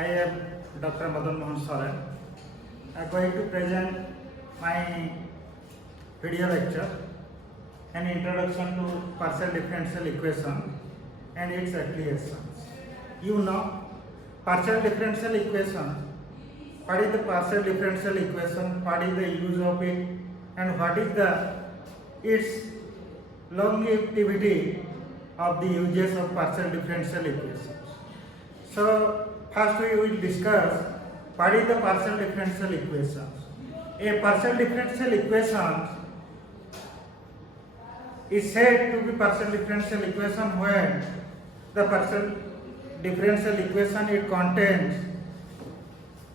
I am Dr. Soren. I am going to present my video lecture, an introduction to partial differential equation and its applications. You know, partial differential equation. What is the partial differential equation? What is the use of it? And what is its longevity of the uses of partial differential equations? So first we will discuss what is the partial differential equation. A partial differential equation is said to be partial differential equation when the partial differential equation it contains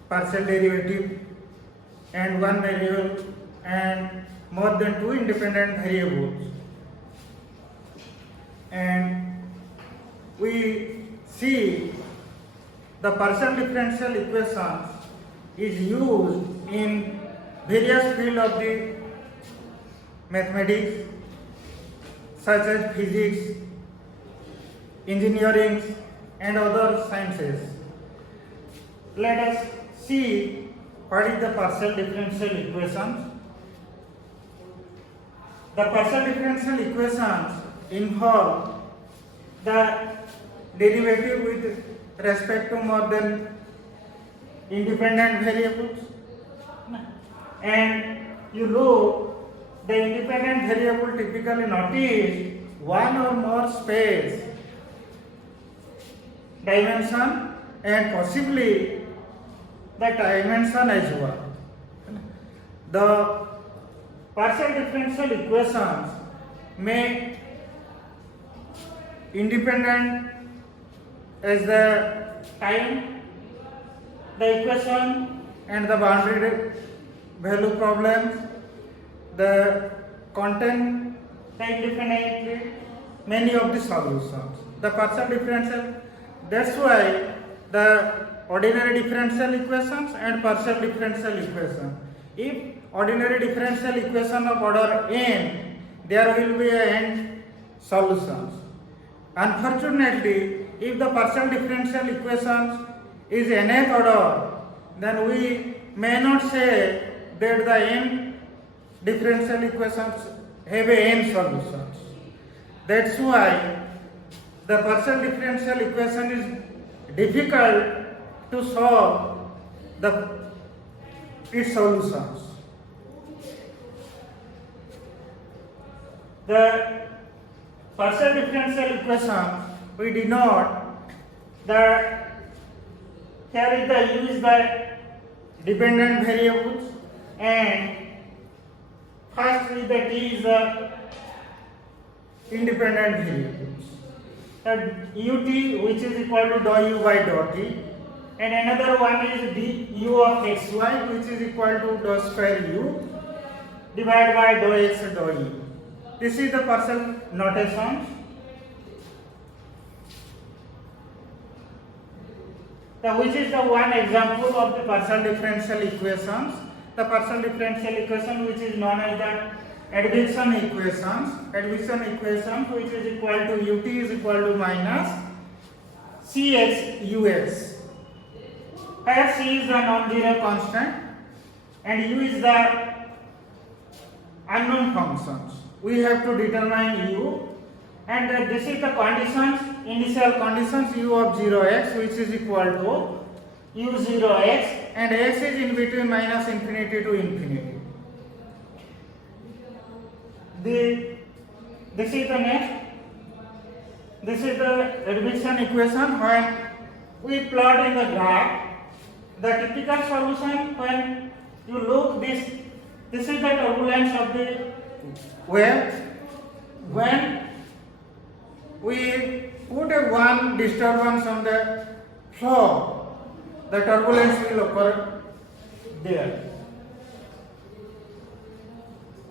partial derivative and one variable and more than two independent variables. And we see the partial differential equation is used in various fields of the mathematics such as physics, engineering and other sciences. Let us see what is the partial differential equations. The partial differential equations involve the derivative with respect to more than independent variables, and you look the independent variable typically notice one or more space dimension and possibly the dimension as well. The partial differential equations may independent as the time, the equation and the boundary value problems, the content, the independently many of the solutions. The partial differential, that's why the ordinary differential equations and partial differential equation. If ordinary differential equation of order n, there will be n solutions. Unfortunately, if the partial differential equation is nth order, then we may not say that the n differential equations have n solutions. That's why the partial differential equation is difficult to solve its solutions. The partial differential equation we denote that here is the use the dependent variables, and first is the t is the independent variables. Ut which is equal to dou u by dou t, and another one is du of xy which is equal to dou square u divided by dou x dou u. This is the partial notation. Which is the one example of the partial differential equations. The partial differential equation which is known as the addition equations. Addition equation which is equal to ut is equal to minus cx ux. Where c is the non-zero constant and u is the unknown functions. We have to determine u, and this is the conditions, initial conditions u of 0x which is equal to u0x, and x is in between minus infinity to infinity. This is the next. This is the addition equation. When we plot in the graph, the typical solution when you look this is the turbulence of the wave. When we put a one disturbance on the floor, the turbulence will occur there.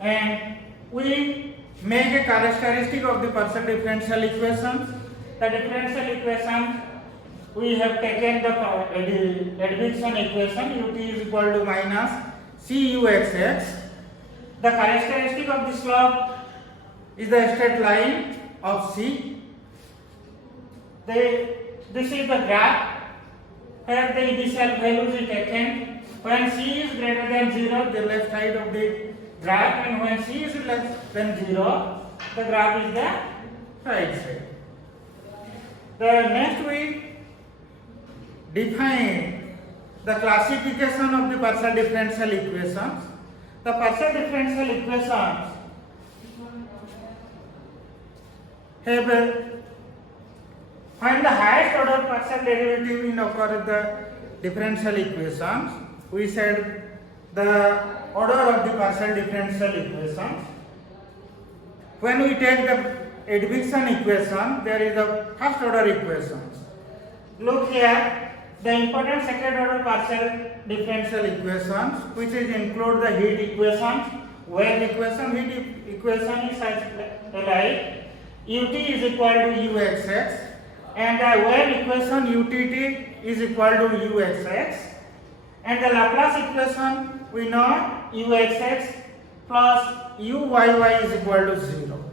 And we make a characteristic of the partial differential equations. The differential equation, we have taken the addition equation, ut is equal to minus cuxx. The characteristic of the slope is the straight line of C. This is the graph Here the initial values is taken. When c is greater than 0, the left side of the graph, and when c is less than 0, the graph is the right side. The next we define the classification of the partial differential equations. The partial differential equations have find the highest order partial derivative in occur in the differential equations. We said the order of the partial differential equations. When we take the addition equation, there is a first order equations. Look here, the important second order partial differential equations, which is include the heat equations, wave equation. Heat equation is like ut is equal to uxx, and the wave equation utt is equal to uxx, and the Laplace equation we know uxx plus uyy is equal to 0.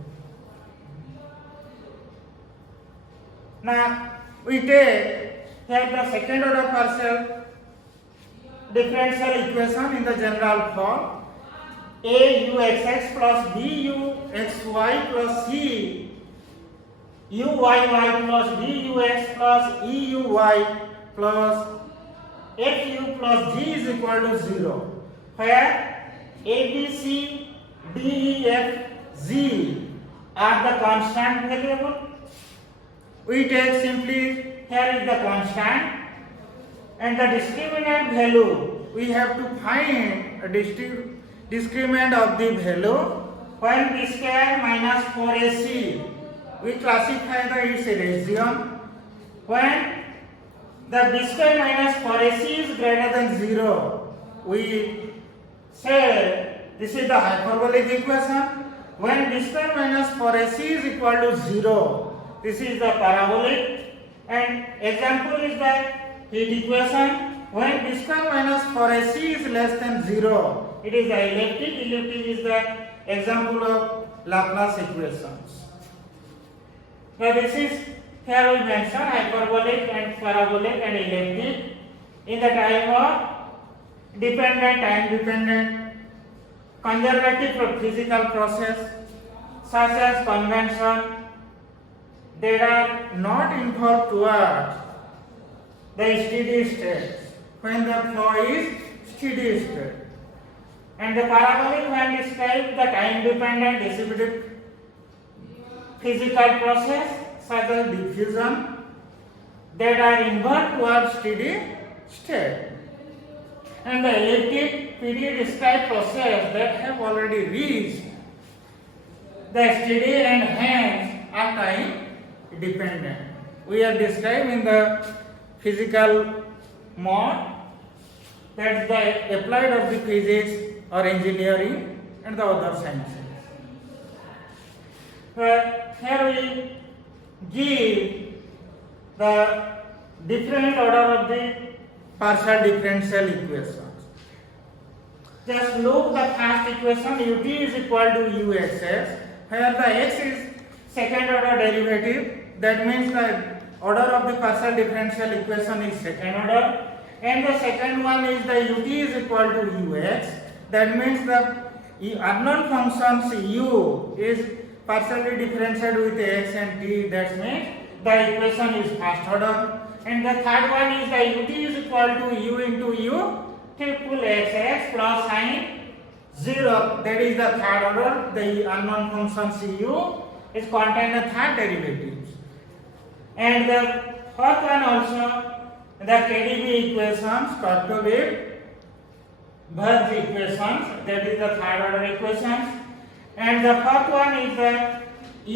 Now we take here the second order partial differential equation in the general form: auxx plus buxy plus c uyy plus dux plus euy plus fu plus g is equal to 0, where a, b, c, d, e, f, g are the constant variable. We take simply here is the constant, and the discriminant value we have to find a discriminant of the value when b square minus 4ac. We classify the its region when the b square minus 4ac is greater than 0. We say this is the hyperbolic equation. When b square minus 4ac is equal to 0, this is the parabolic. And example is the heat equation. When b square minus 4ac is less than 0, it is the elliptic. Elliptic is the example of Laplace equations. So this is here we mention hyperbolic and parabolic and elliptic in the time of time dependent conservative physical process such as convention that are not involved towards the steady state when the flow is steady state, and the parabolic when describe the time dependent distributed physical process such as diffusion that are involved towards steady state, and the elliptic PD describe process that have already reached the steady and hence are time dependent. We are describing the physical mode, that is the applied of the physics or engineering and the other sciences. Here we give the different order of the partial differential equations. Just look the first equation, ut is equal to uxx, where the x is second order derivative. That means the order of the partial differential equation is second order, and the second one is the ut is equal to ux. That means the unknown functions u is partially differentiated with x and t. That means the equation is first order, and the third one is the ut is equal to u into u triple xx plus sine 0. That is the third order. The unknown function u is contained the third derivatives. And the fourth one also the KdV equations, Korteweg Burge equations, that is the third order equations. And the fourth one is the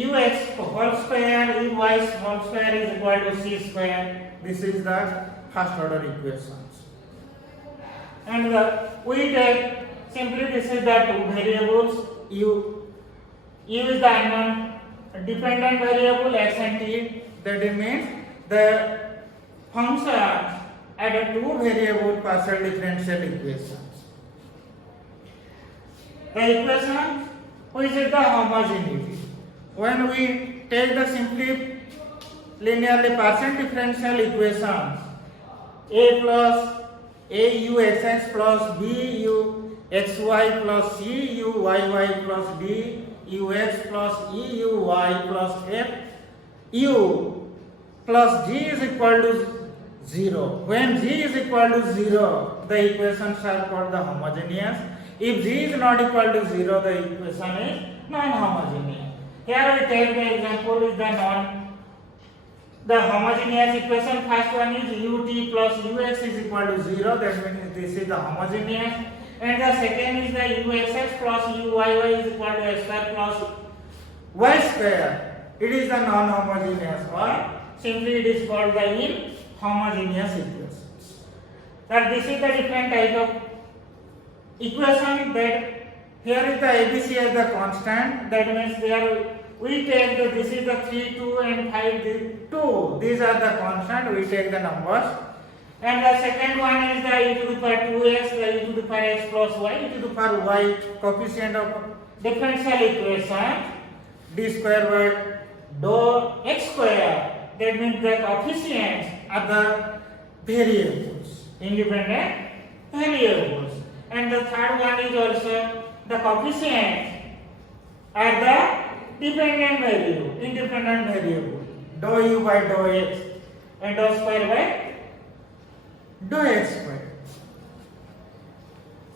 ux whole square, uy whole square is equal to c square. This is the first order equations. And we take simply this is the two variables. U is the unknown dependent variable x and t. That means the functions at a two variable partial differential equations. The equation which is the homogeneity. When we take the simply linearly partial differential equations, a plus AUXX plus BUXY plus CUYY plus DUX plus EUY plus FU plus G is equal to 0. When G is equal to 0, the equations are called the homogeneous. If G is not equal to 0, the equation is non-homogeneous. Here we take the example with the homogeneous equation. First one is ut plus ux is equal to 0. That means this is the homogeneous. And the second is the uxx plus uyy is equal to x square plus y square. It is the non-homogeneous, or simply it is called the inhomogeneous equations. That this is the different type of equation. That here is the ABC as the constant. That means there we take the, this is the 3, 2 and 5, 2. These are the constant. We take the numbers. And the second one is the e to the power 2x, the e to the power x plus y, e to the power y, coefficient of differential equation, d square by dou x square. That means the coefficients are the variables, independent variables. And the third one is also the coefficients are the dependent variable, independent variable, dou u by dou x and dou square by dou x square.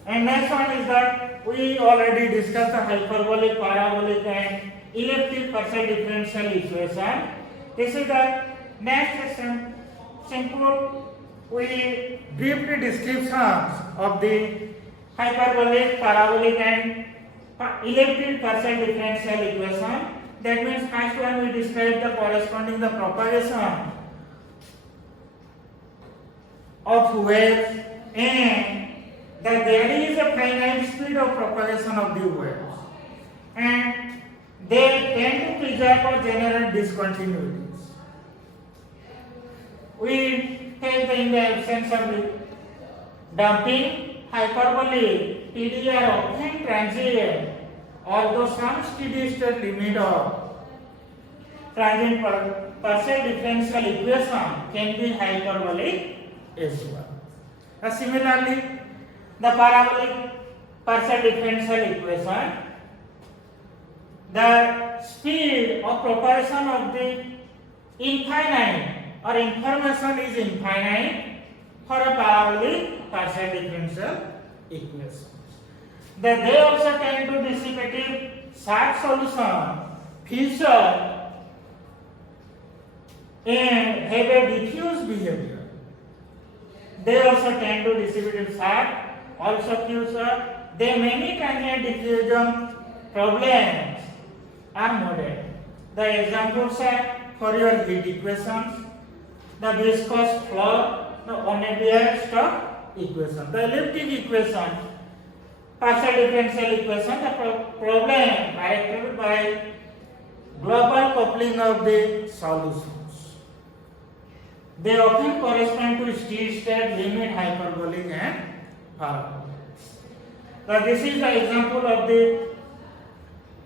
And next one is that we already discussed the hyperbolic, parabolic and elliptic partial differential equation. This is the next simple we briefly descriptions of the hyperbolic, parabolic and elliptic partial differential equation. That means first one we describe the corresponding the propagation of waves, and that there is a finite speed of propagation of the waves, and they tend to preserve or generate discontinuities. We take the in the absence of the damping, hyperbolic, PDR often transient, although some steady state limit of transient partial differential equation can be hyperbolic as well. Similarly, the parabolic partial differential equation, the speed of propagation of the infinite or information is infinite for a parabolic partial differential equation. That they also tend to dissipative sharp solution, fissure, and have a diffuse behavior. They also tend to dissipative sharp, also fissure. They many transient diffusion problems are model. The examples are for your heat equations, the viscous flow, the Onevia-Stokes equation, the elliptic equation, partial differential equation, the problem directed by global coupling of the solutions. They often correspond to steady state, limit, hyperbolic and parabolic. So this is the example of the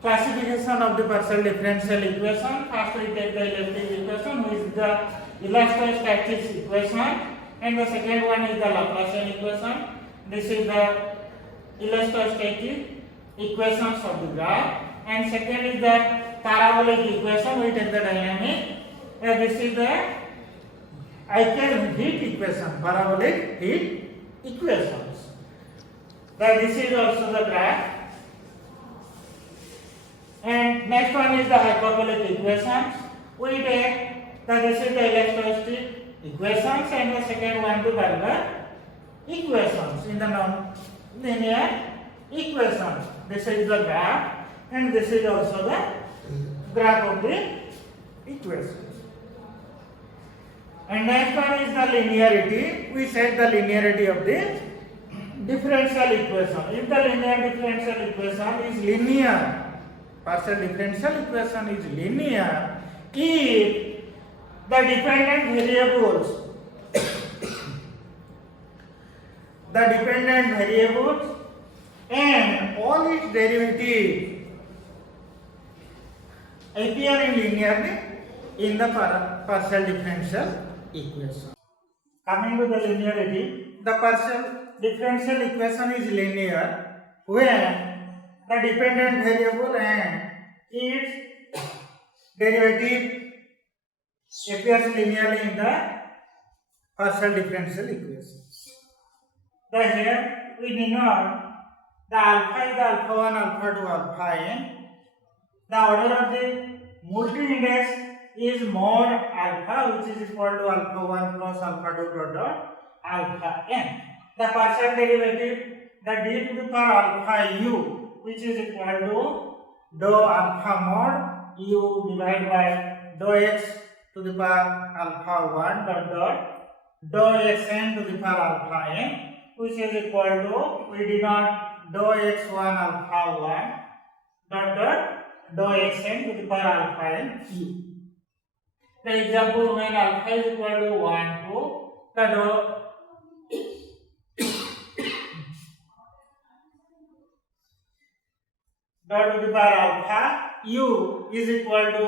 classification of the partial differential equation. First we take the elliptic equation, which is the elastostatic equation, and the second one is the Laplacian equation. This is the elastostatic equations of the graph, and second is the parabolic equation. We take the dynamic. This is the Eichel heat equation, parabolic heat equations. This is also the graph. And next one is the hyperbolic equations. We take this is the elastostatic equations, and the second one the Berger equations in the non-linear equations. This is the graph, and this is also the graph of the equations. And next one is the linearity. We said the linearity of the differential equation. If the linear differential equation is linear, partial differential equation is linear if the dependent variables and all its derivatives appear in linearly in the partial differential equation. Coming to the linearity, the partial differential equation is linear when the dependent variable and its derivative appears linearly in the partial differential equations. Here we denote the alpha is the alpha 1, alpha 2, alpha n. The order of the multi-index is mod alpha, which is equal to alpha 1 plus alpha 2 dot alpha n. The partial derivative, the d to the power alpha u, which is equal to dou alpha mod u divided by dou x to the power alpha 1 dot dou xn to the power alpha n, which is equal to, we denote dou x1 alpha 1 dot dou xn to the power alpha n u. The example when alpha is equal to 1 to the dou to the power alpha u is equal to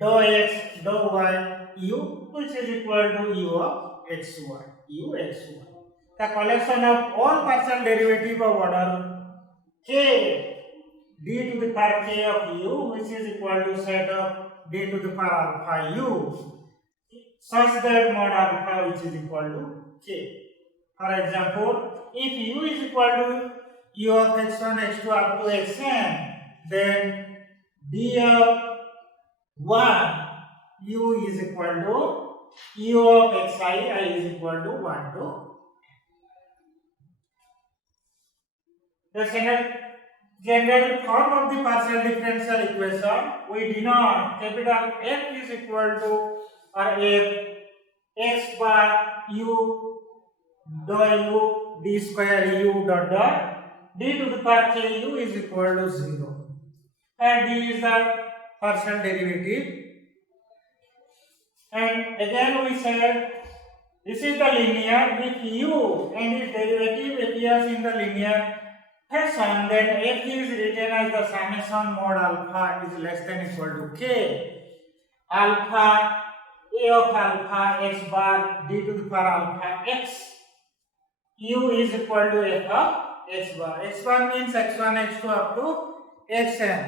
dou x dou y u, which is equal to u of xy, u xy. The collection of all partial derivative of order k d to the power k of u, which is equal to set of d to the power alpha u, such that mod alpha which is equal to k. For example, if u is equal to u of x1, x2 up to xn, then d of 1 u is equal to u of xi, I is equal to 1 to. The general form of the partial differential equation, we denote capital F is equal to or F x bar u dou u d square u dot d to the power k u is equal to 0, and d is the partial derivative. And again we said this is the linear with u and its derivative appears in the linear fashion, then f is written as the summation mod alpha is less than equal to k alpha a of alpha x bar d to the power alpha x u is equal to f of x bar. X bar means x1, x2 up to xn.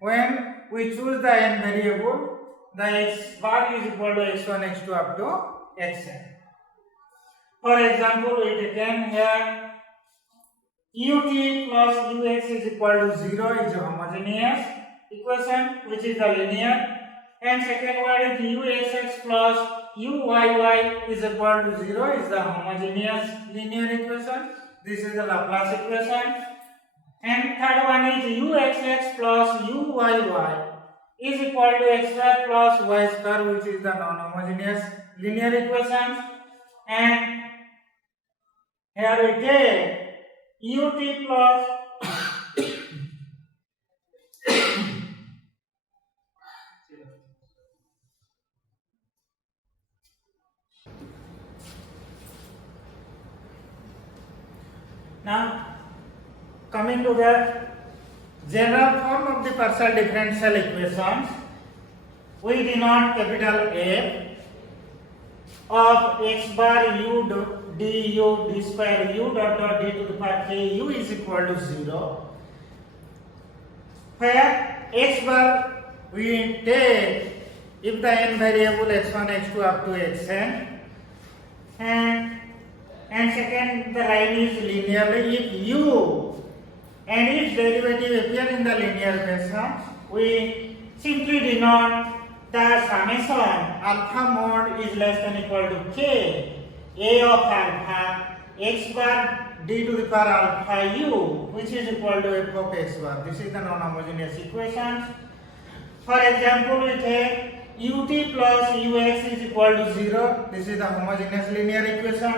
When we choose the n variable, the x bar is equal to x1, x2 up to xn. For example, we taken here ut plus ux is equal to 0 is a homogeneous equation which is the linear, and second one is uxx plus uyy is equal to 0 is the homogeneous linear equation. This is the Laplace equation. And third one is uxx plus uyy is equal to x square plus y square, which is the non-homogeneous linear equation. And here we take ut plus now coming to the general form of the partial differential equations, we denote capital F of x bar u du d square u dot d to the power k u is equal to 0, where x bar we take if the n variable x1, x2 up to xn, and second the line is linearly if u and its derivative appear in the linear fashion, we simply denote the summation alpha mod is less than equal to k a of alpha x bar d to the power alpha u, which is equal to f of x bar. This is the non-homogeneous equation. For example, we take ut plus ux is equal to 0. This is the homogeneous linear equation.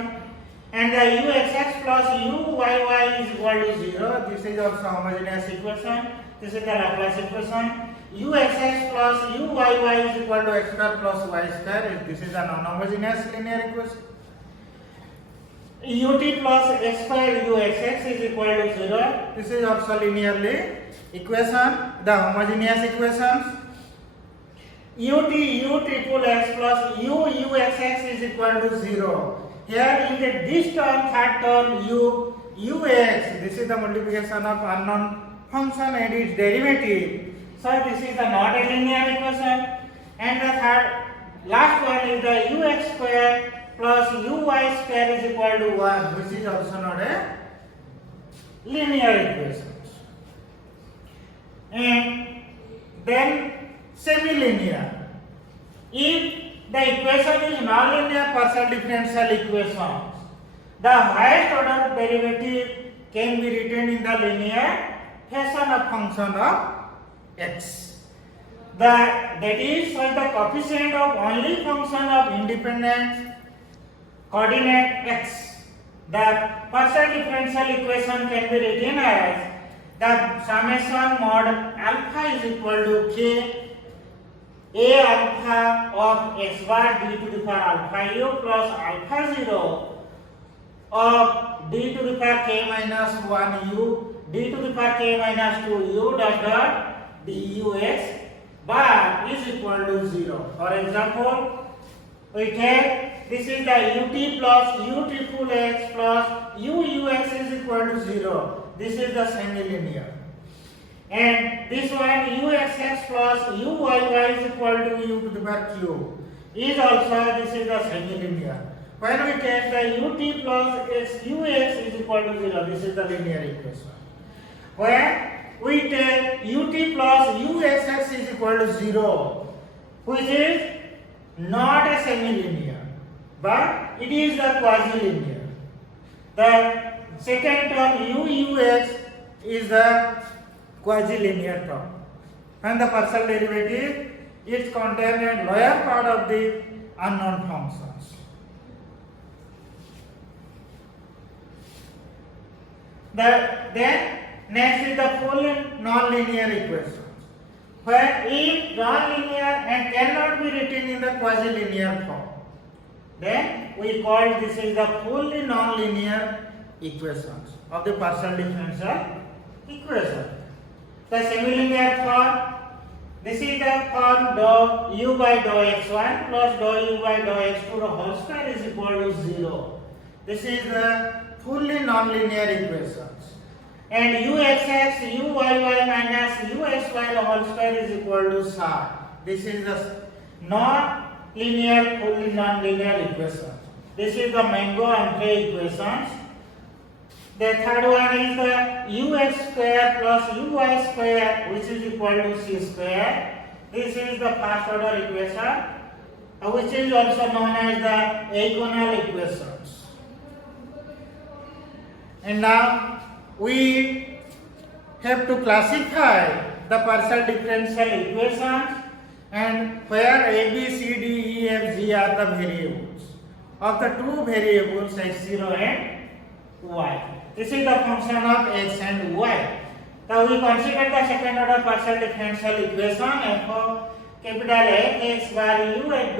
And the uxx plus uyy is equal to 0. This is also homogeneous equation. This is the Laplace equation. Uxx plus uyy is equal to x square plus y square. This is the non-homogeneous linear equation. ut plus x square uxx is equal to 0. This is also linearly equation. The homogeneous equations. ut triple x plus uxx is equal to 0. here you get this term, third term ux. This is the multiplication of unknown function and its derivative. So this is the not a linear equation. And the last one is the ux square plus uy square is equal to 1, which is also not a linear equation. And then semi-linear. If the equation is non-linear partial differential equation, the highest order derivative can be written in the linear fashion of function of x. That is why the coefficient of only function of independent coordinate x. The partial differential equation can be written as the summation mod alpha is equal to k a alpha of x bar d to the power alpha u plus alpha 0 of d to the power k minus 1 u d to the power k minus 2 u dot dot dux bar is equal to 0. For example, we take this is the ut plus u triple x plus ux is equal to 0. This is the semi-linear. And this one uxx plus uyy is equal to u to the power q is also, this is the semi-linear. When we take the ut plus ux is equal to 0, this is the linear equation. When we take ut plus uxx is equal to 0, which is not a semi-linear, but it is the quasi-linear. The second term ux is the quasi-linear term. And the partial derivative is contained in lower part of the unknown functions. Then next is the full non-linear equations. Where if non-linear and cannot be written in the quasi-linear form, then we call this is the fully non-linear equations of the partial differential equation. The semi-linear form, this is the form dou u by dou x1 plus dou u by dou x2 the whole square is equal to 0. This is the fully non-linear equations. And uxx, uyy minus uxy the whole square is equal to psi. This is the non-linear, fully non-linear equations. This is the Mango-Humphrey equations. The third one is the ux square plus uy square, which is equal to c square. This is the first order equation, which is also known as the agonal equations. And now we have to classify the partial differential equations, and where a, b, c, d, e, f, g are the variables of the two variables x0 and y. This is the function of x and y. Now we consider the second order partial differential equation f of capital F x bar u at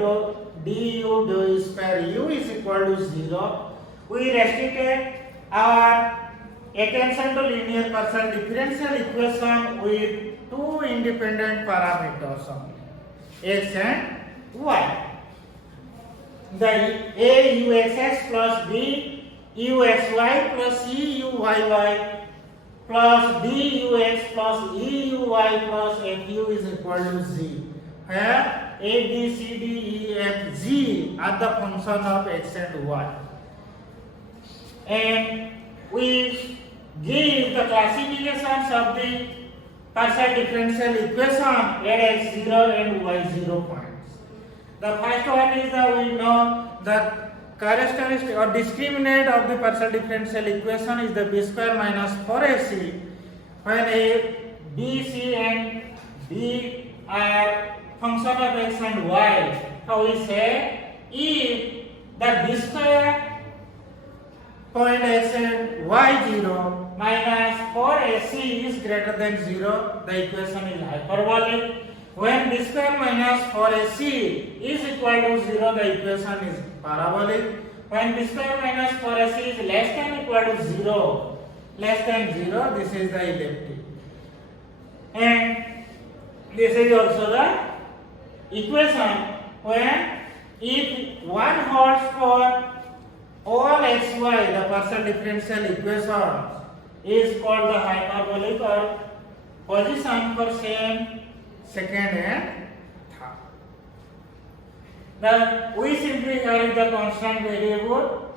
du dou square u is equal to 0. We restricted our attention to linear partial differential equation with two independent parameters only, x and y. The a uxx plus b uxy plus euyy plus dux plus euy plus fu is equal to z, where a, b, c, d, e, f, g are the function of x and y. And we give the classifications of the partial differential equation at x0 and y0 points. The first one is that we know that characteristic or discriminant of the partial differential equation is the b square minus 4ac, when a, b, c and d are function of x and y. So we say if the b square point x and y0 minus 4ac is greater than 0, the equation is hyperbolic. When b square minus 4ac is equal to 0, the equation is parabolic. When b square minus 4ac is less than equal to 0, this is the elliptic. And this is also the equation when if 1 holds for all xy, the partial differential equation, is called the hyperbolic or position for same, second and third. Now we simply carry the constant variable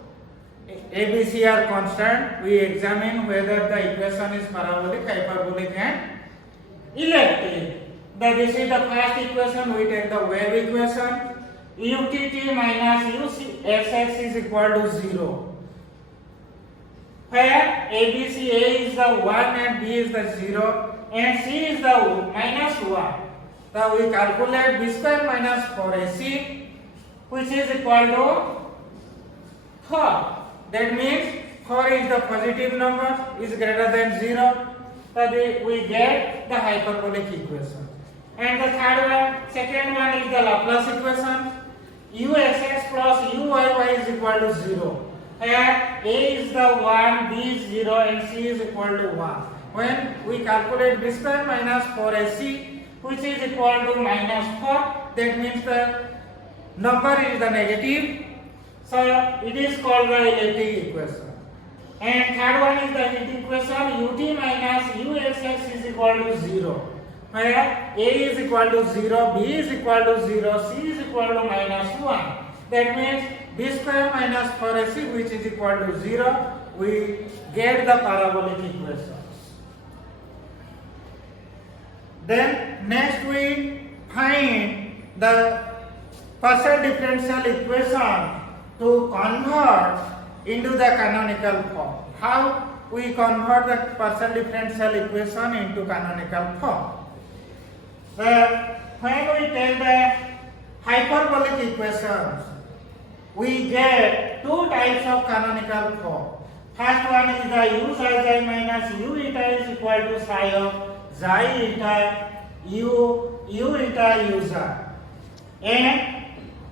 ABC are constant. We examine whether the equation is parabolic, hyperbolic and elliptic. This is the first equation. We take the wave equation. UTT minus USX is equal to 0. Where ABC, A is the 1 and B is the 0 and C is the minus 1. So we calculate B square minus 4AC, which is equal to 4. That means 4 is the positive number, is greater than 0. So we get the hyperbolic equation. And the second one is the Laplace equation. USX plus UYY is equal to 0. Here A is the 1, B is 0 and C is equal to 1. When we calculate B square minus 4AC, which is equal to minus 4, that means the number is the negative. So it is called the elliptic equation. And third one is the heat equation. UT minus USX is equal to 0. Where A is equal to 0, B is equal to 0, C is equal to minus 1. That means B square minus 4AC, which is equal to 0. We get the parabolic equation. Then next we find the partial differential equation to convert into the canonical form. How we convert the partial differential equation into canonical form? When we take the hyperbolic equations, we get two types of canonical form. First one is the u psi xi minus u eta is equal to psi of xi eta u eta u xi. And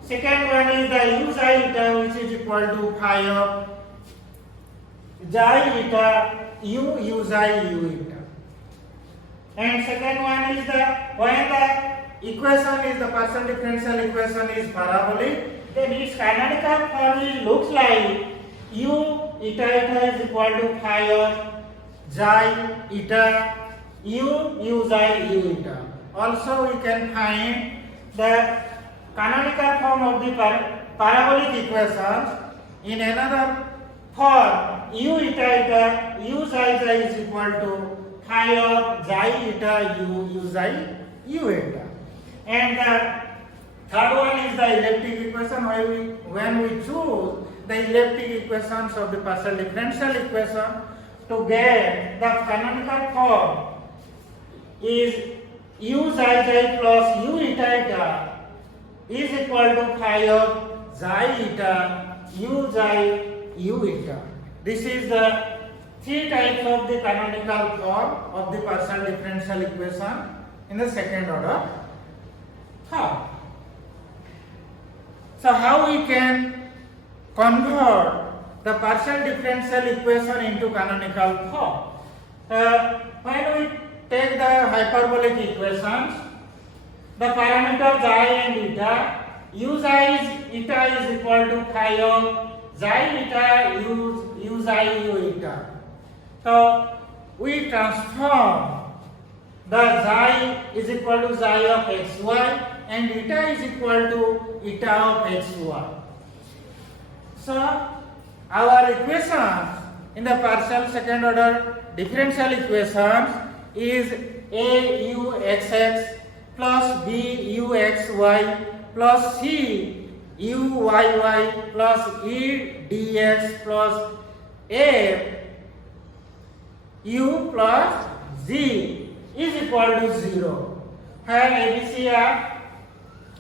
second one is the u psi eta, which is equal to phi of xi eta u xi u eta. And second one is the when the equation is the partial differential equation is parabolic, then its canonical form looks like u eta is equal to phi of xi eta u xi u eta. Also we can find the canonical form of the parabolic equations in another form. U eta u xi is equal to phi of xi eta u xi u eta. And the third one is the elliptic equation. When we choose the elliptic equations of the partial differential equation, to get the canonical form is u xi plus u eta is equal to phi of xi eta u xi u eta. This is the three types of the canonical form of the partial differential equation in the second order form. So how we can convert the partial differential equation into canonical form? When we take the hyperbolic equations, the parameter xi and eta, u xi eta is equal to phi of xi eta u xi u eta. So we transform the xi is equal to xi of xy and eta is equal to eta of xy. So our equations in the partial second order differential equations is a u xx plus b u xy plus c u yy plus e dx plus a u plus z is equal to 0. Where ABC are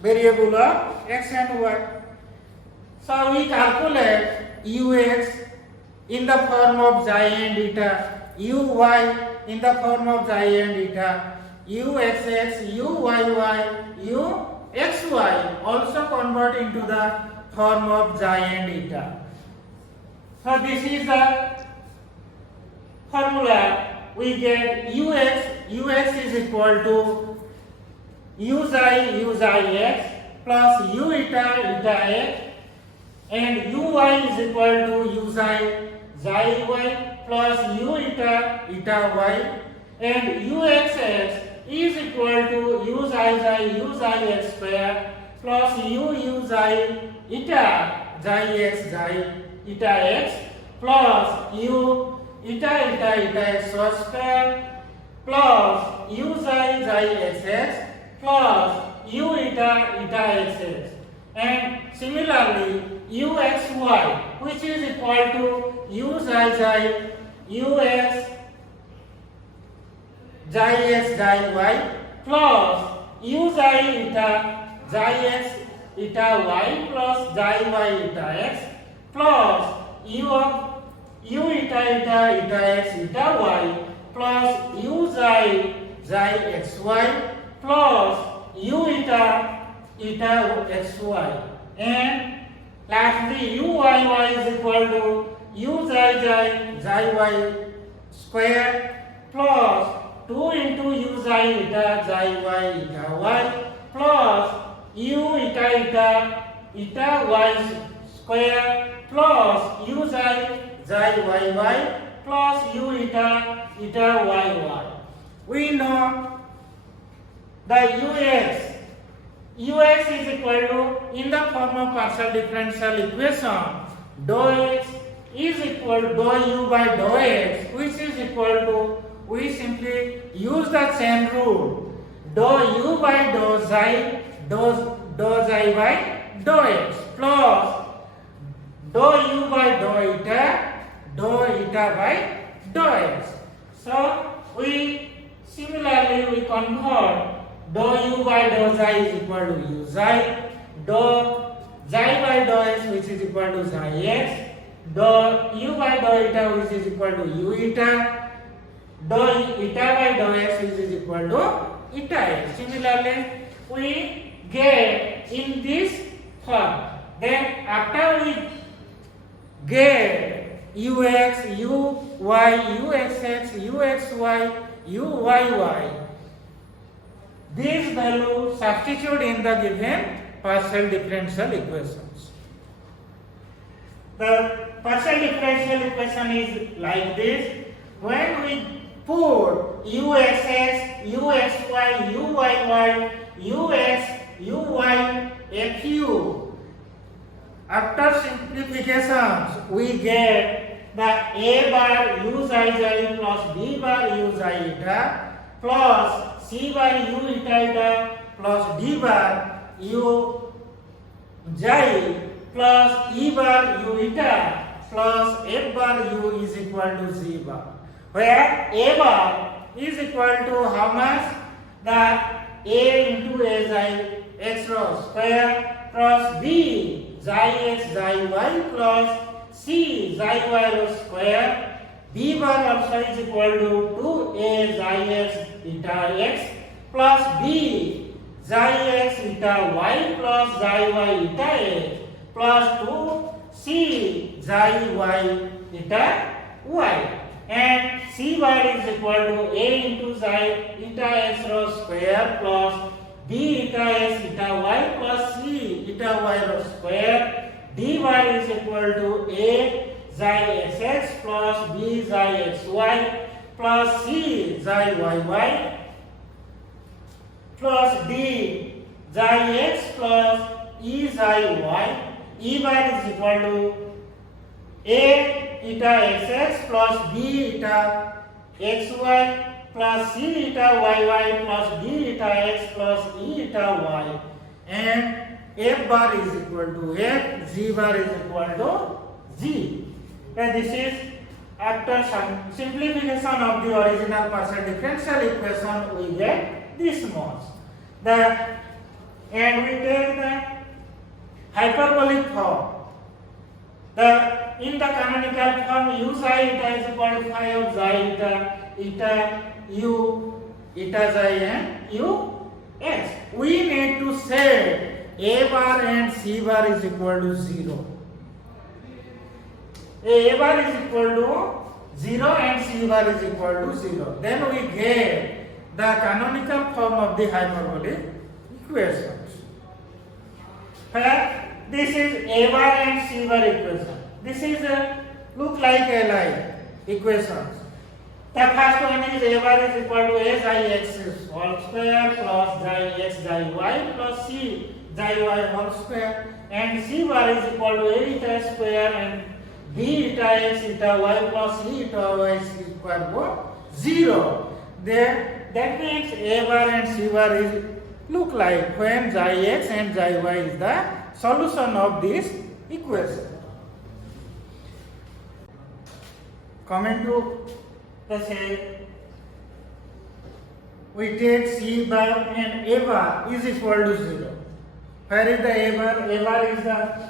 variable of x and y. So we calculate ux in the form of xi and eta, uy in the form of xi and eta, uxx, uyy, uxy also convert into the form of xi and eta. So this is the formula. We get ux is equal to u xi x plus u eta x and uy is equal to u xi y plus u eta y, and uxx is equal to u xi x square plus u xi eta x x plus u eta x square plus u xi xx plus u eta xx, and similarly uxy, which is equal to u ux x y plus u eta x y plus y x plus u eta x y plus u xy plus u eta xy, and lastly uyy is equal to u y square plus 2 into u eta y plus u eta y square plus u y plus u eta y. We know the ux is equal to, in the form of partial differential equation, dou x is equal to dou u by dou x, which is equal to, we simply use the chain rule, dou u by dou xi by dou x plus dou u by dou eta by dou x. So we similarly we convert dou u by dou xi is equal to u xi, dou xi by dou x which is equal to xi x, dou u by dou eta which is equal to u eta, dou eta by dou x which is equal to eta x. Similarly we get in this form. Then after we get ux, uy, uxx, uxy, uyy, these values substitute in the given partial differential equations. The partial differential equation is like this. When we put uxx, uxy, uyy, uy, fu, after simplifications we get the a bar u xi plus b bar u xi eta plus c bar u eta plus d bar u xi plus e bar u eta plus f bar u is equal to z bar, where a bar is equal to how much? The a into a xi x rho square plus b xi x xi y plus c xi y rho square. B bar also is equal to 2a xi x eta x plus b xi x eta y plus xi y eta x plus 2c xi y eta y, and c bar is equal to a into xi eta x rho square plus b eta x eta y plus c eta y rho square. D bar is equal to a xi xx plus b xi xy plus c xi yy plus d xi x plus e xi y. E bar is equal to a eta xx plus b eta xy plus c eta yy plus d eta x plus e eta y, and f bar is equal to f, z bar is equal to z. And this is after some simplification of the original partial differential equation we get this much. And we take the hyperbolic form. In the canonical form u xi eta is equal to phi of xi eta u eta xi and u x. We need to say a bar and c bar is equal to 0. A bar is equal to 0 and c bar is equal to 0. Then we get the canonical form of the hyperbolic equations. Where this is A bar and C bar equation. This is look like a line equations. The first one is A bar is equal to A xi x whole square plus xi x xi y plus C xi y whole square, and C bar is equal to A eta square and B eta x eta y plus C eta y square equal 0. That means A bar and C bar is look like when xi x and xi y is the solution of this equation. Coming to the say, we take C bar and A bar is equal to 0. Where is the A bar? A bar is the,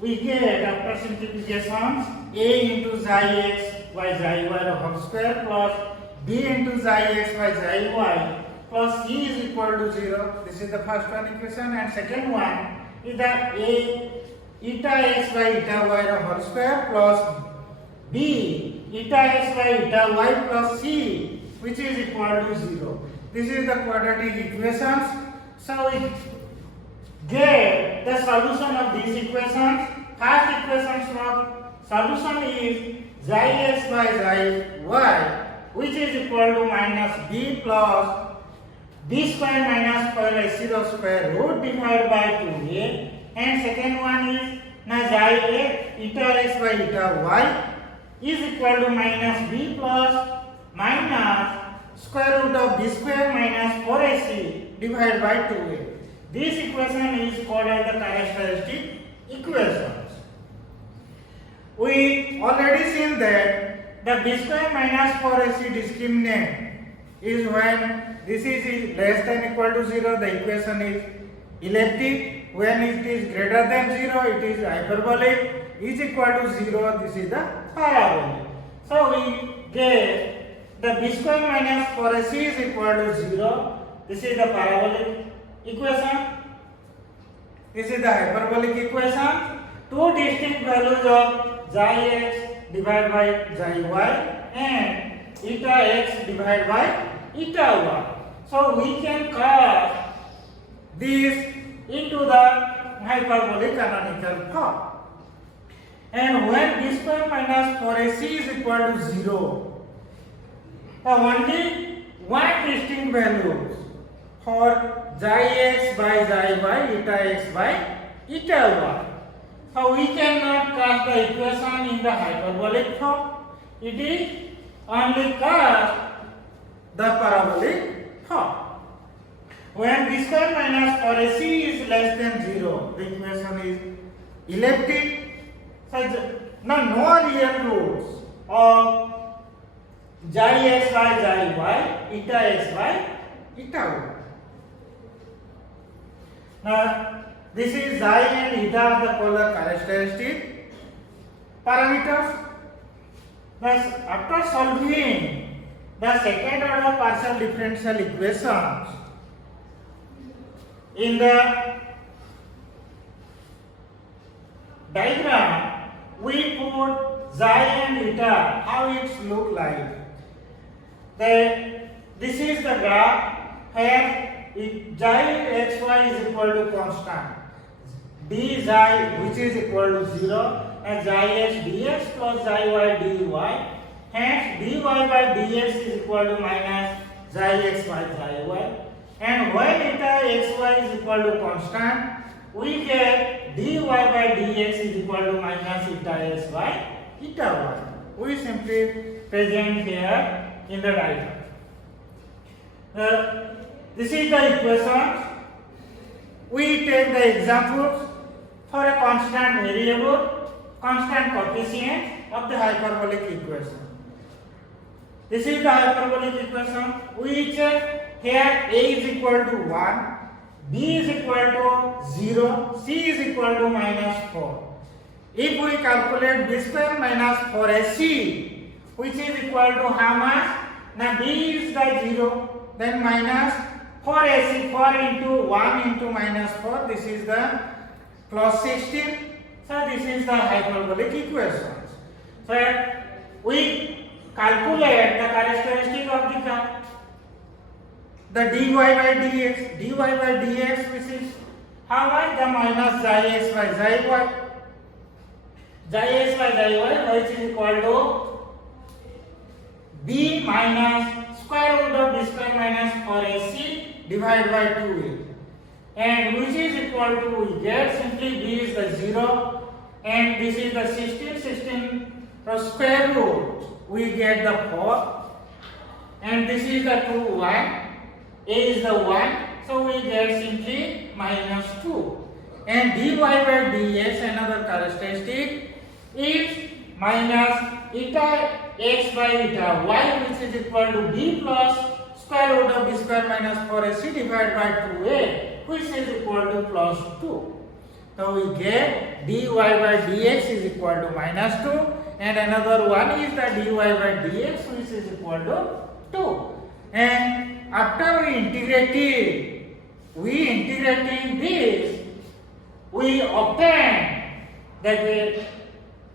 we get after simplifications A into xi x y xi y whole square plus B into xi x y xi y plus C is equal to 0. This is the first one equation, and second one is the A eta x by eta y whole square plus B eta x by eta y plus C, which is equal to 0. This is the quadratic equations. So we get the solution of these equations. First equation of solution is xi x by xi y, which is equal to minus B plus B square minus 4ac square root divided by 2a, and second one is na xi eta x by eta y is equal to minus B plus minus square root of B square minus 4ac divided by 2a. This equation is called as the characteristic equations. We already seen that the B square minus 4ac discriminant is when this is less than equal to 0, the equation is elliptic. When it is greater than 0, it is hyperbolic. Is equal to 0, this is the parabolic. So we get the B square minus 4ac is equal to 0. This is the parabolic equation. This is the hyperbolic equation. Two distinct values of xi x divided by xi y and eta x divided by eta y. So we can carve this into the hyperbolic canonical form. And when B square minus 4ac is equal to 0, the only one distinct value for xi x by xi y, eta x by eta y. So we cannot cast the equation in the hyperbolic form. It is only cast the parabolic form. When B square minus 4ac is less than 0, the equation is elliptic. So now no real roots of xi x by xi y, eta x by eta y. Now this is xi and eta are the polar characteristic parameters. Thus, after solving the second order partial differential equations in the diagram, we put xi and eta, how it look like. This is the graph where xi xy is equal to constant, d xi which is equal to 0, and xi x dx plus xi y dy. Hence dy by dx is equal to minus xi x by xi y. And when eta xy is equal to constant, we get dy by dx is equal to minus eta x by eta y. We simply present here in the diagram. This is the equation. We take the examples for a constant variable, constant coefficient of the hyperbolic equation. This is the hyperbolic equation. We check here a is equal to 1, b is equal to 0, c is equal to minus 4. If we calculate b square minus 4ac, which is equal to how much? Now b is the 0, then minus 4ac, 4 into 1 into minus 4, this is the plus 16. So this is the hyperbolic equations. So we calculate the characteristic of the curve. The dy by dx, which is how much? The minus xi x by xi y. Xi x by xi y, which is equal to b minus square root of b square minus 4ac divided by 2a. And which is equal to, we get simply b is the 0 and this is the 16 the square root, we get the 4 and this is the 2 1, a is the 1, so we get simply minus 2 and dy by dx, another characteristic, is minus eta x by eta y, which is equal to b plus square root of b square minus 4ac divided by 2a, which is equal to plus 2. So we get dy by dx is equal to minus 2 and another one is the dy by dx, which is equal to 2. And after we integrating this, we obtain that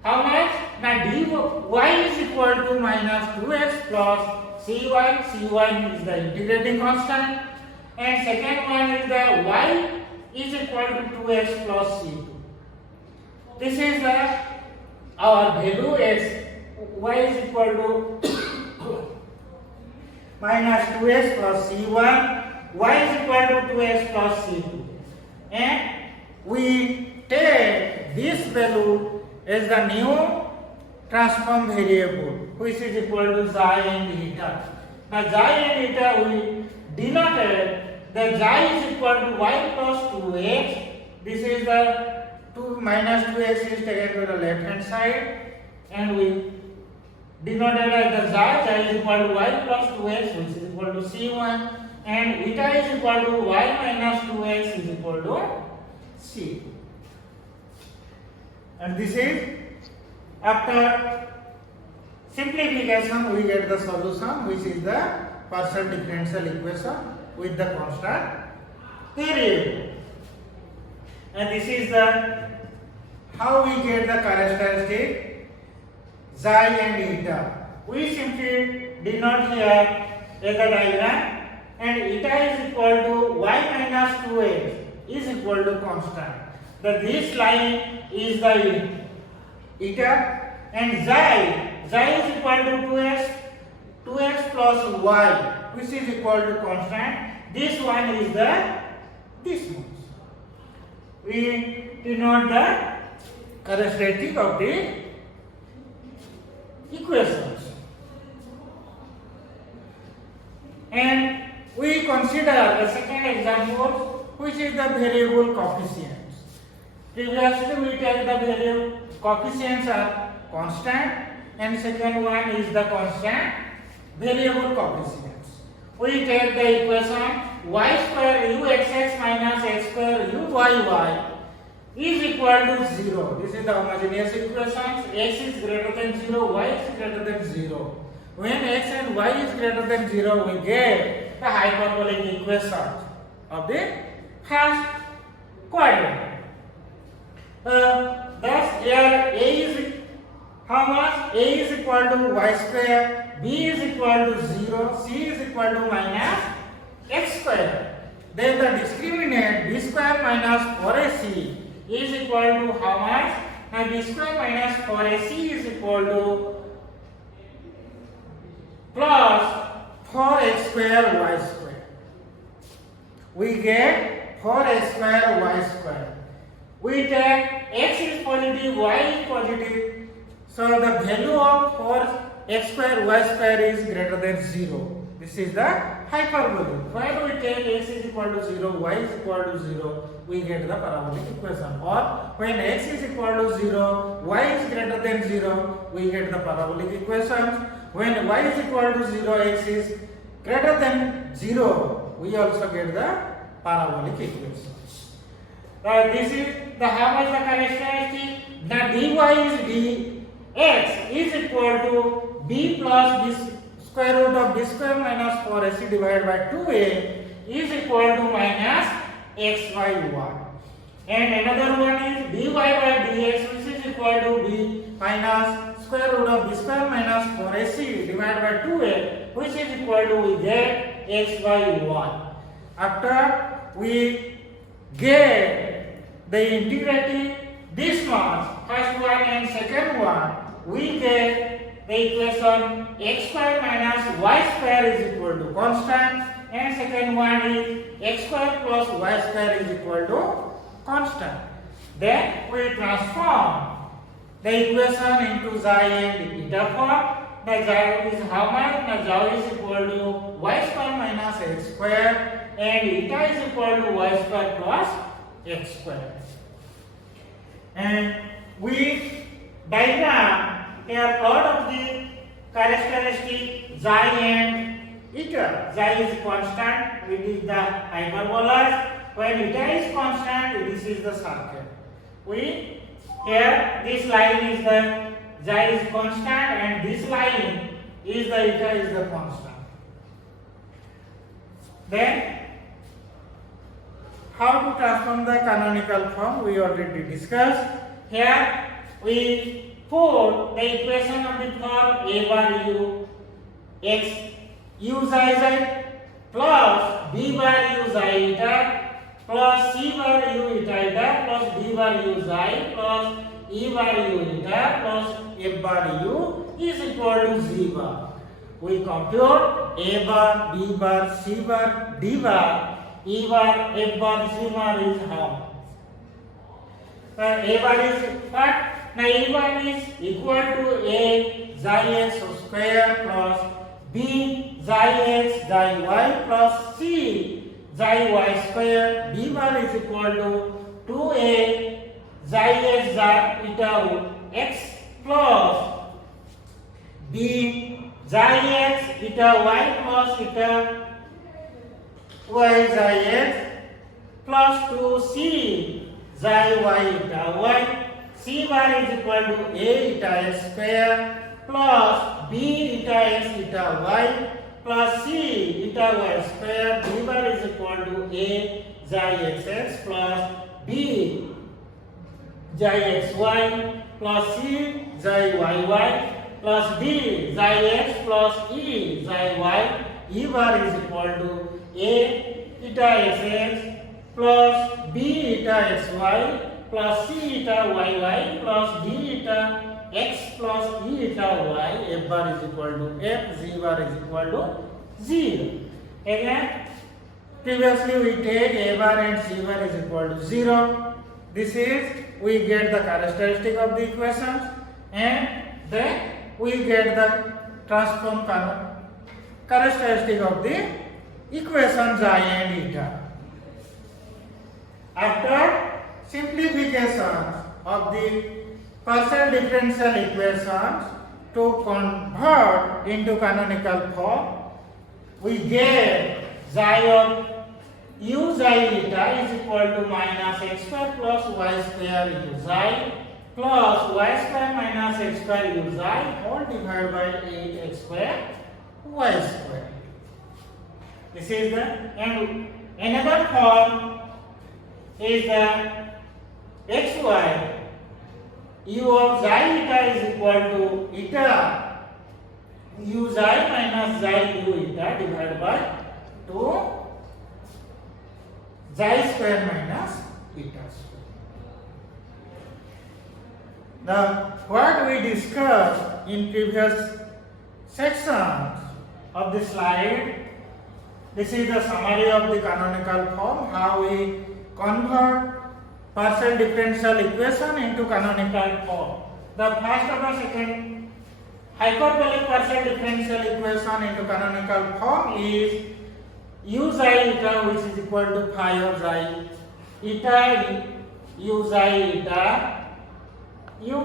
how much? Now dy is equal to minus 2x plus c1. c1 is the integrating constant. And second one is the y is equal to 2x plus c2. This is the our value x. Y is equal to minus 2x plus c1. Y is equal to 2x plus c2. And we take this value as the new transform variable, which is equal to xi and eta. Now xi and eta we denoted the xi is equal to y plus 2x. This is the 2 minus 2x is taken to the left hand side and we denoted as the xi is equal to y plus 2x, which is equal to c1, and eta is equal to y minus 2x is equal to c. And this is after simplification we get the solution, which is the partial differential equation with the constant variable. And this is the how we get the characteristic xi and eta. We simply denote here as the diagram, and eta is equal to y minus 2x is equal to constant. This line is the eta and xi is equal to 2x plus y, which is equal to constant. This one is this one. We denote the characteristic of the equations. And we consider the second example, which is the variable coefficients. Previously we take the variable coefficients are constant, and second one is the constant variable coefficients. We take the equation y square uxx minus x square uyy is equal to 0. This is the homogeneous equation. X is greater than 0, y is greater than 0. When x and y is greater than 0, we get the hyperbolic equation of the first quadrant. Thus here a is how much? A is equal to y square, b is equal to 0, c is equal to minus x square. Then the discriminant b square minus 4ac is equal to how much? Now b square minus 4ac is equal to plus 4x square y square. We get 4x square y square. We take x is positive, y is positive. So the value of 4x square y square is greater than 0. This is the hyperbole. When we take x is equal to 0, y is equal to 0, we get the parabolic equation. Or when x is equal to 0, y is greater than 0, we get the parabolic equation. When y is equal to 0, x is greater than 0, we also get the parabolic equations. This is the how much the characteristic. The dy is dx is equal to b plus b square root of b square minus 4ac divided by 2a is equal to minus x by 1. And another one is dy by dx, which is equal to b minus square root of b square minus 4ac divided by 2a, which is equal to we get x by 1. After we get the integrating this much, first one and second one, we get the equation x square minus y square is equal to constant, and second one is x square plus y square is equal to constant. Then we transform the equation into xi and eta form. The xi is how much? The xi is equal to y square minus x square, and eta is equal to y square plus x square. And we diagram a plot of the characteristic xi and eta. Xi is constant, it is the hyperbolas. When eta is constant, this is the circle. We here this line is the xi is constant, and this line is the eta is the constant. Then how to transform the canonical form we already discussed. Here we put the equation of the form a bar u x u xi z plus b bar u xi eta plus c bar u eta eta plus d bar u xi plus e bar u eta plus f bar u is equal to z bar. We compute a bar, b bar, c bar, d bar, e bar, f bar, c bar is how? A bar is what? Now a bar is equal to a xi x square plus b xi x xi y plus c xi y square. B bar is equal to 2a xi x xi eta x plus b xi x eta y plus eta y xi x plus 2c xi y eta y. C bar is equal to a eta x square plus b eta x eta y plus c eta y square. D bar is equal to a xi x x plus b xi x y plus c xi y y plus d xi x plus e xi y. E bar is equal to a eta x x plus b eta x y plus c eta y y plus d eta x plus e eta y. F bar is equal to f, z bar is equal to 0. Again, previously we take a bar and c bar is equal to 0. This is, we get the characteristic of the equations, and then we get the transform characteristic of the equations xi and eta. After simplification of the partial differential equations to convert into canonical form, we get xi of u xi eta is equal to minus x square plus y square u xi plus y square minus x square u xi all divided by 8x square y square. This is the, and another form is the xy u of xi eta is equal to eta u xi minus xi u eta divided by 2 xi square minus eta square. Now, what we discussed in previous sections of the slide, this is the summary of the canonical form, how we convert partial differential equation into canonical form. The first or the second hyperbolic partial differential equation into canonical form is u xi eta, which is equal to phi of xi eta u xi eta u.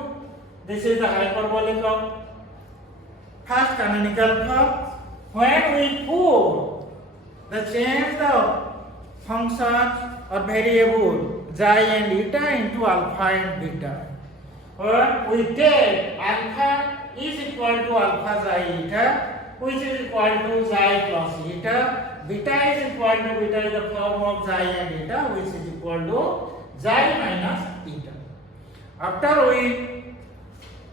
This is the hyperbolic of first canonical form. When we put the change the functions or variable xi and eta into alpha and beta, or we take alpha is equal to alpha xi eta, which is equal to xi plus eta, beta is equal to beta is the form of xi and eta, which is equal to xi minus eta. After we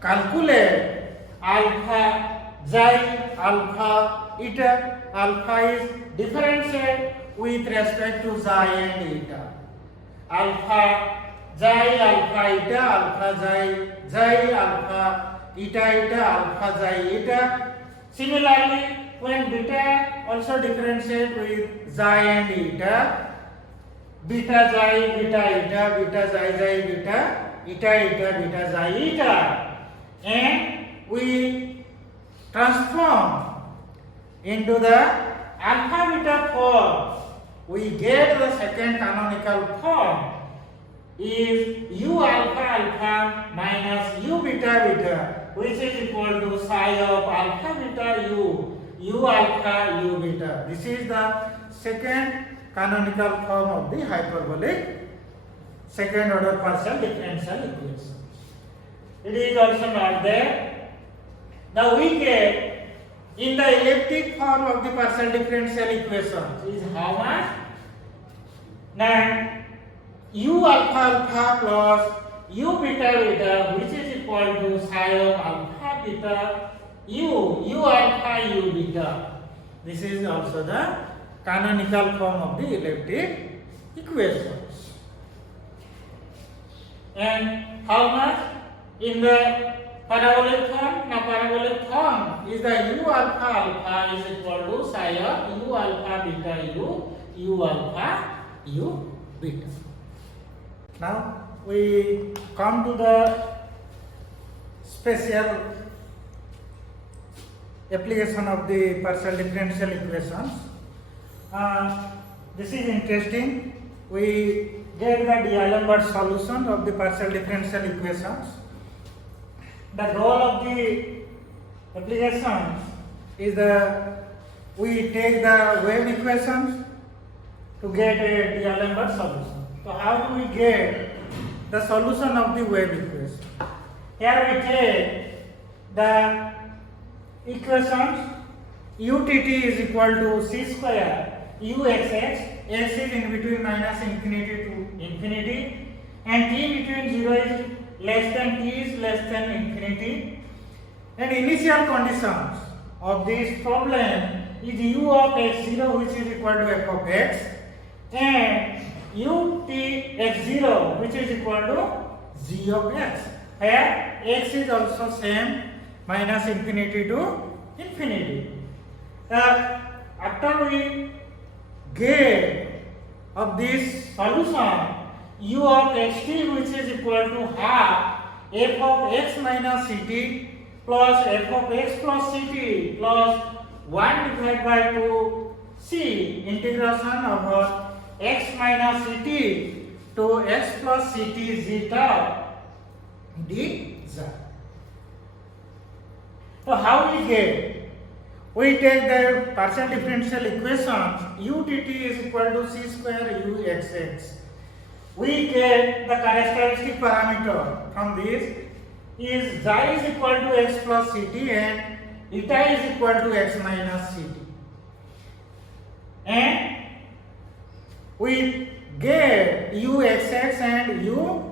calculate alpha xi, alpha eta, alpha is differential with respect to xi and eta. alpha xi alpha eta alpha xi alpha eta alpha xi eta. Similarly, when beta also differentiate with xi and eta, beta xi beta eta beta xi beta eta beta xi eta, and we transform into the alpha beta form, we get the second canonical form is u alpha alpha minus u beta beta, which is equal to psi of alpha beta u alpha u beta. This is the second canonical form of the hyperbolic second order partial differential equation. It is also not there. Now we get in the elliptic form of the partial differential equation is how much? Now u alpha alpha plus u beta beta, which is equal to psi of alpha beta u alpha u beta. This is also the canonical form of the elliptic equations. And how much in the parabolic form? Now parabolic form is the u alpha alpha is equal to psi of u alpha beta u alpha u beta. Now we come to the special application of the partial differential equations. This is interesting. We get the D'Alembert solution of the partial differential equations. The goal of the application is we take the wave equations to get a D'Alembert solution. So how do we get the solution of the wave equation? Here we take the equations utt is equal to c square uxx, x is in between minus infinity to infinity, and t between 0 is less than t is less than infinity, and initial conditions of this problem is u of x0 which is equal to f of x and ut x0 which is equal to g of x, where x is also same minus infinity to infinity. After we get of this solution u of xt which is equal to half f of x minus ct plus f of x plus ct plus 1 divided by 2 c integration of x minus ct to x plus ct zeta dz. So how we get? We take the partial differential equations utt is equal to c square uxx. We get the characteristic parameter from this is xi is equal to x plus ct and eta is equal to x minus ct. And we get uxx and utt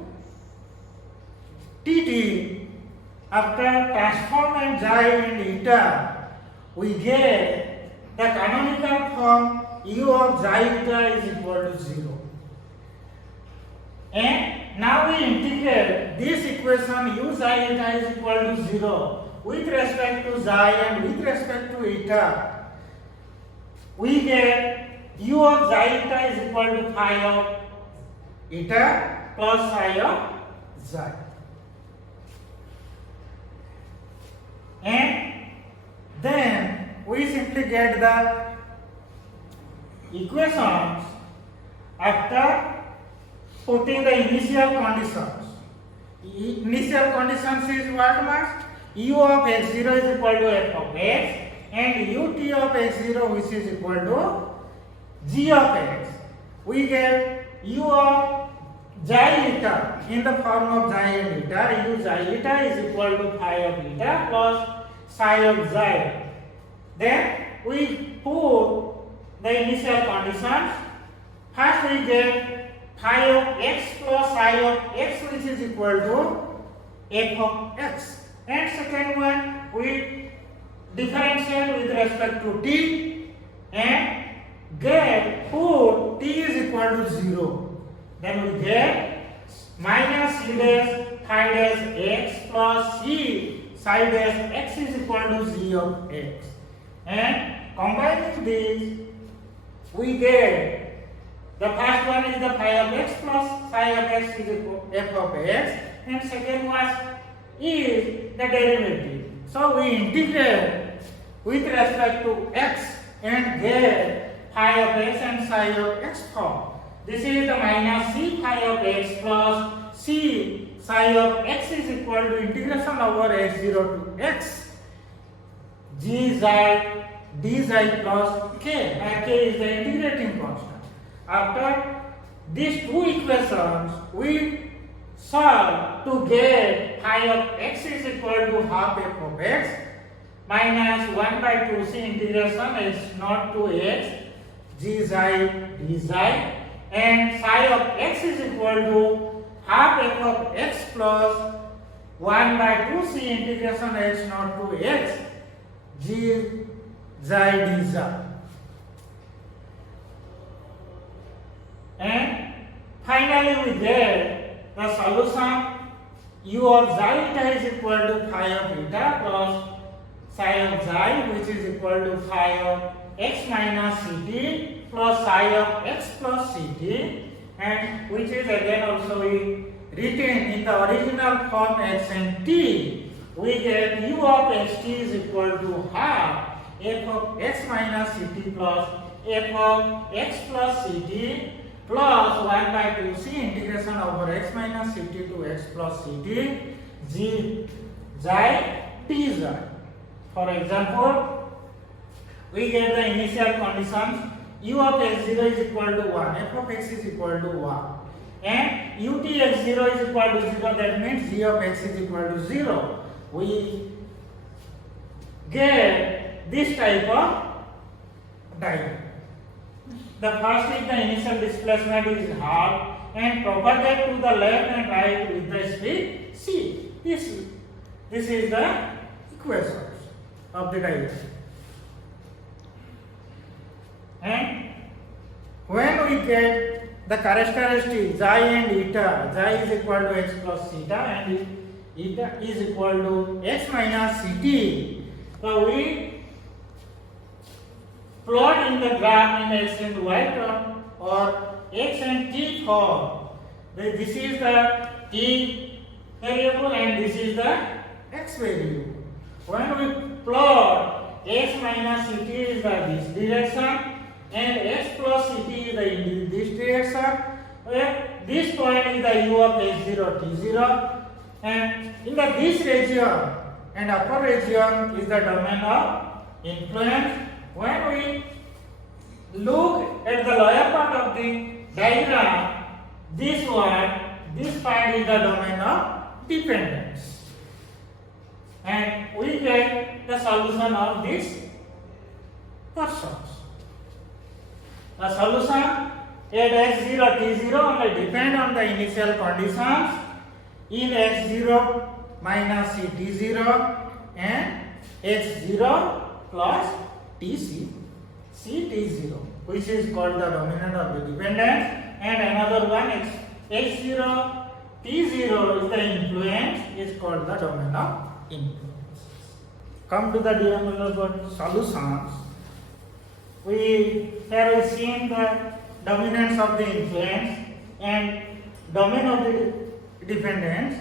after transforming xi and eta. We get the canonical form u of xi eta is equal to 0. And now we integrate this equation u xi eta is equal to 0 with respect to xi and with respect to eta. We get u of xi eta is equal to phi of eta plus phi of xi. And then we simply get the equations after putting the initial conditions. Initial conditions is what much? U of x0 is equal to f of x and ut of x0 which is equal to g of x. We get u of xi eta in the form of xi and eta. U xi eta is equal to phi of eta plus psi of xi. Then we put the initial conditions. First we get phi of x plus psi of x which is equal to f of x. And second one we differentiate with respect to t and get put t is equal to 0 then we get minus c dash phi dash x plus c psi dash x is equal to g of x. And combining these, we get the first one is the phi of x plus psi of x is equal to f of x, and second one is the derivative. So we integrate with respect to x and get phi of x and psi of x form. This is the minus c phi of x plus c psi of x is equal to integration over x0 to x g xi d xi plus k, and k is the integrating constant. After these two equations, we solve to get phi of x is equal to half f of x minus 1 by 2c integration h naught to x g xi d xi, and psi of x is equal to half f of x plus 1 by 2c integration h naught to x g xi d xi. And finally we get the solution u of xi eta is equal to phi of eta plus psi of xi, which is equal to phi of x minus ct plus psi of x plus ct, and which is again also we written in the original form x and t. We get u of xt is equal to half f of x minus ct plus f of x plus ct plus 1 by 2c integration over x minus ct to x plus ct g xi d xi. For example, we get the initial conditions u of x0 is equal to 1, f of x is equal to 1, and ut x0 is equal to 0, that means g of x is equal to 0. We get this type of diagram. The first is the initial displacement is half and propagate to the left and right with the speed c. This is the equations of the diagram. And when we get the characteristics xi and eta, xi is equal to x plus theta and eta is equal to x minus ct, so we plot in the graph in x and y term or x and t form. This is the t variable and this is the x variable. When we plot x minus ct is the this direction and x plus ct is the in this direction, where this point is the u of x0 t0, and in the this region and upper region is the domain of influence. When we look at the lower part of the diagram, this point is the domain of dependence, and we get the solution of these questions. The solution at x0 t0 only depend on the initial conditions in x0 minus t0 and x0 plus tc ct0, which is called the dominant of the dependence, and another one x0 t0 is the influence, is called the domain of influence. Come to the denominator solutions. We have seen the dominance of the influence and domain of the dependence.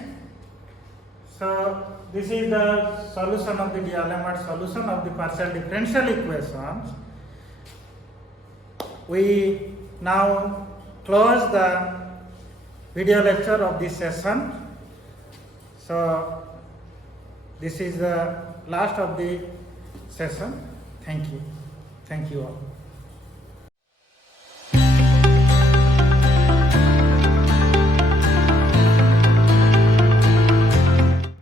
So this is the solution of the D'Alembert solution of the partial differential equations. We now close the video lecture of this session. So this is the last of the session. Thank you. Thank you all.